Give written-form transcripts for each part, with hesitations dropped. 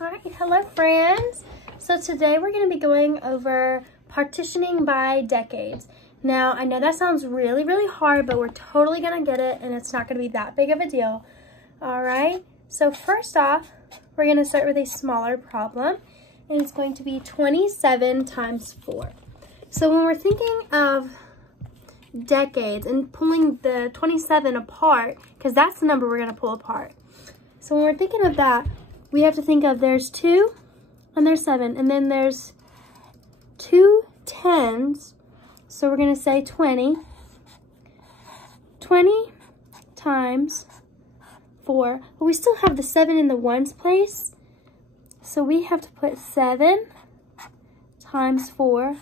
All right, hello friends. So today we're going to be going over partitioning by decades. Now, I know that sounds really hard, but we're totally going to get it and it's not going to be that big of a deal. All right, so first off, we're going to start with a smaller problem, and it's going to be 27 times 4. So when we're thinking of decades and pulling the 27 apart, because that's the number we're going to pull apart. So when we're thinking of that, we have to think of there's 2 and there's 7, and then there's 2 tens. So we're going to say 20. 20 times 4. But we still have the 7 in the ones place. So we have to put 7 times 4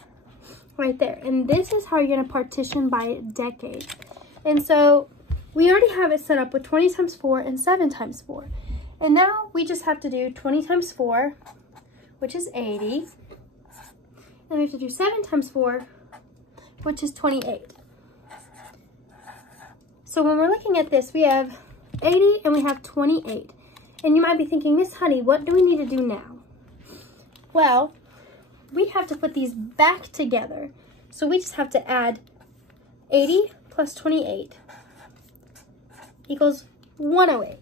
right there. And this is how you're going to partition by decade. And so we already have it set up with 20 times 4 and 7 times 4. And now we just have to do 20 times 4, which is 80. And we have to do 7 times 4, which is 28. So when we're looking at this, we have 80 and we have 28. And you might be thinking, Miss Honey, what do we need to do now? Well, we have to put these back together. So we just have to add 80 plus 28 equals 108.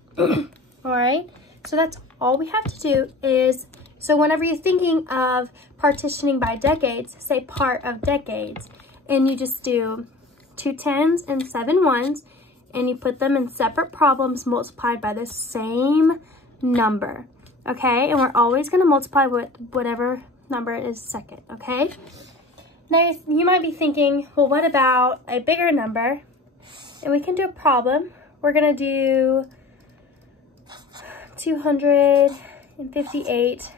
All right, so that's all we have to do is, so whenever you're thinking of partitioning by decades, say part of decades, and you just do 2 tens and 7 ones, and you put them in separate problems multiplied by the same number, okay? And we're always gonna multiply with whatever number is second, okay? Now, you might be thinking, well, what about a bigger number? And we can do a problem. We're gonna do 258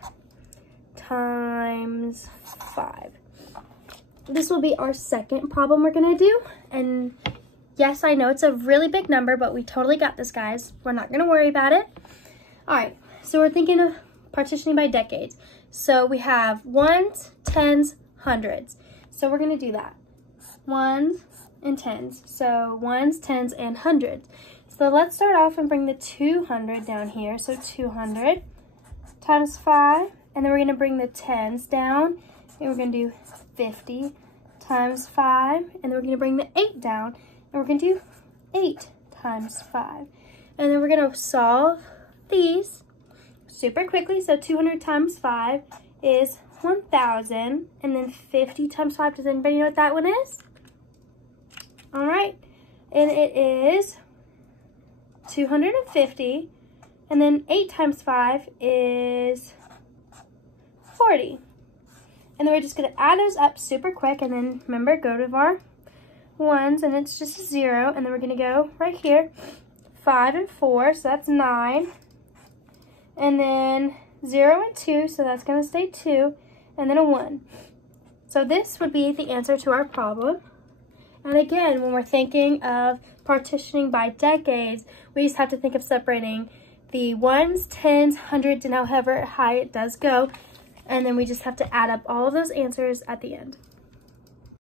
times 5. This will be our second problem we're gonna do. And yes, I know it's a really big number, but we totally got this, guys. We're not gonna worry about it. All right, so we're thinking of partitioning by decades. So we have ones, tens, hundreds. So we're gonna do that. Ones and tens. So ones, tens, and hundreds. So let's start off and bring the 200 down here. So 200 times 5, and then we're gonna bring the tens down, and we're gonna do 50 times 5, and then we're gonna bring the 8 down, and we're gonna do 8 times 5. And then we're gonna solve these super quickly. So 200 times 5 is 1,000, and then 50 times 5, does anybody know what that one is? All right, and it is 250, and then 8 times 5 is 40. And then we're just gonna add those up super quick, and then remember, go to our ones, and it's just a 0, and then we're gonna go right here, 5 and 4, so that's 9, and then 0 and 2, so that's gonna stay 2, and then a 1. So this would be the answer to our problem. And again, when we're thinking of partitioning by decades, we just have to think of separating the ones, tens, hundreds, and however high it does go. And then we just have to add up all of those answers at the end.